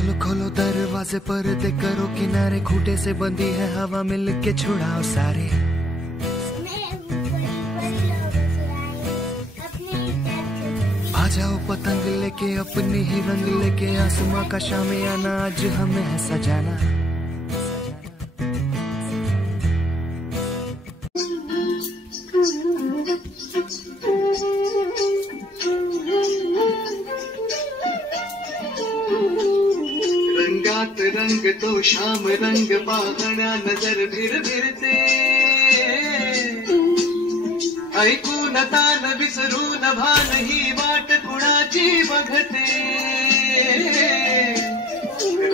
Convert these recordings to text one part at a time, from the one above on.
खोलो खोलो दरवाजे पर्दे करो किनारे, खूंटे से बंदी है हवा मिल के छुड़ाओ सारे। आ जाओ पतंग लेके अपनी ही रंग लेके, आसमां का शामियाना आज हमें है सजाना। रंगात रंग तो शाम रंग पाहण्या नजर भिर भिरते, ऐकून तान विसरून भान ही वाट कुणाची बघते।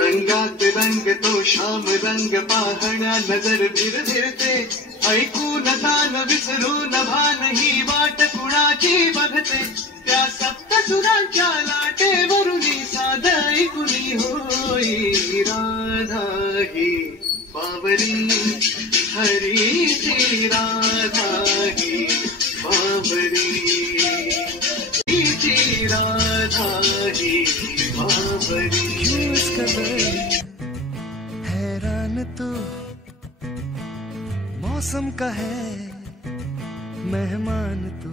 रंगात रंग तो शाम रंग पाहण्या नजर भिर भिरते, ऐकून तान विसरून भान ही वाट कुणाची बघते। त्या सप्तसुरांच्या लाटेवरुनी साध ऐकुनी होई राधा ही बावरी, हरीची राधा ही बावरी, हरीची राधा ही बावरी। हैरान तू मौसम का है मेहमान तू,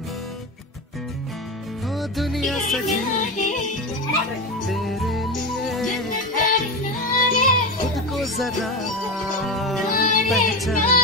ओ दुनिया सजी तेरे लिए, खुद को जरा पहचान।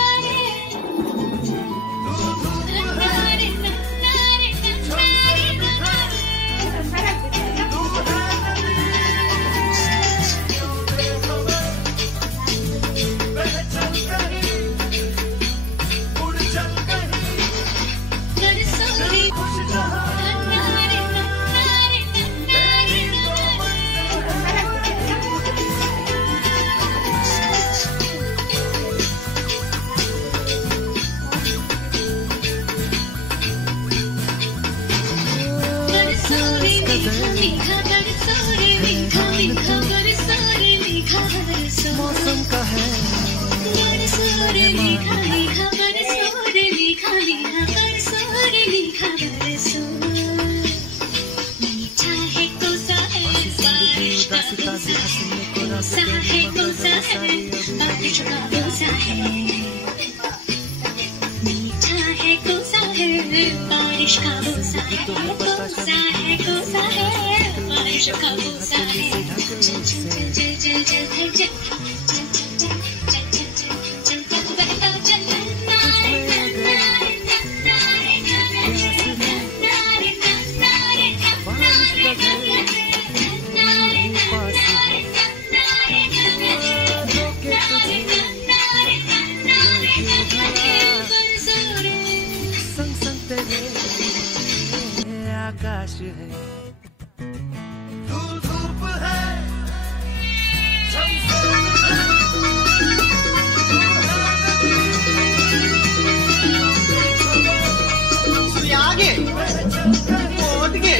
मौसम का है बारिश का बोसा है, बोसा है, बोसा है, बारिश का बोसा है। चल चल चल चल चल आकाश है, धूप है, सूर्यागे पोतगे,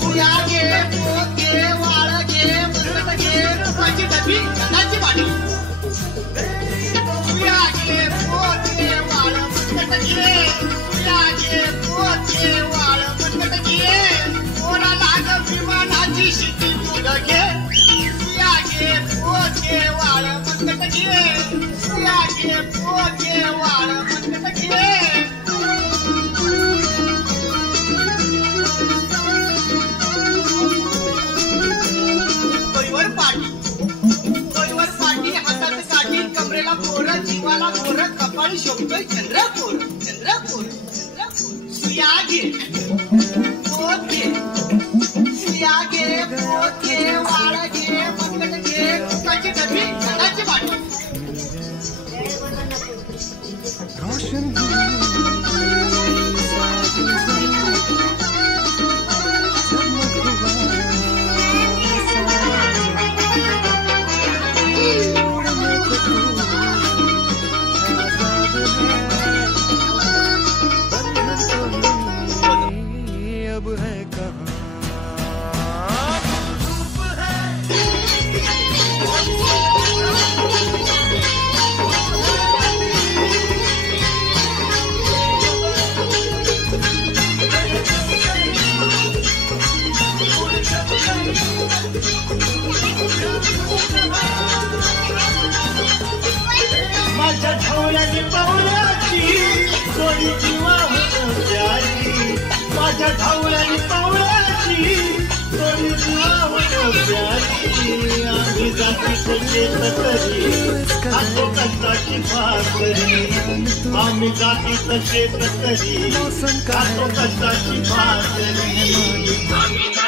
सूर्यागे पोतगे, वाळगे, मुरतगे, रूपाची डबी, नाची बाटी। सूर्यागे पोतगे, वाळ मुरतगे, सूर्यागे पोतगे, वाळ मुरतगे, ओरा लाग विमानाची शिटी मुरगे। सूर्यागे पोतगे, वाळ मुरतगे, सूर्यागे पोतगे, वाळ मुरतगे। कमरेला पोरं, जीवाला पोरं, कपाळी शोभतोय चंद्रपूर, चंद्रपूर, चंद्रपूर। सुयागे पोतगे, सुयागे पोतगे, वाळगे, मुरतगे, कुकाची डबी, गडाची बाटी। रोशन अब है कहाँ जातीचं शेतकरी खातो कष्टाची भाकरी आम्ही जातीचं शेतकरी खातो कष्टाची भाकरी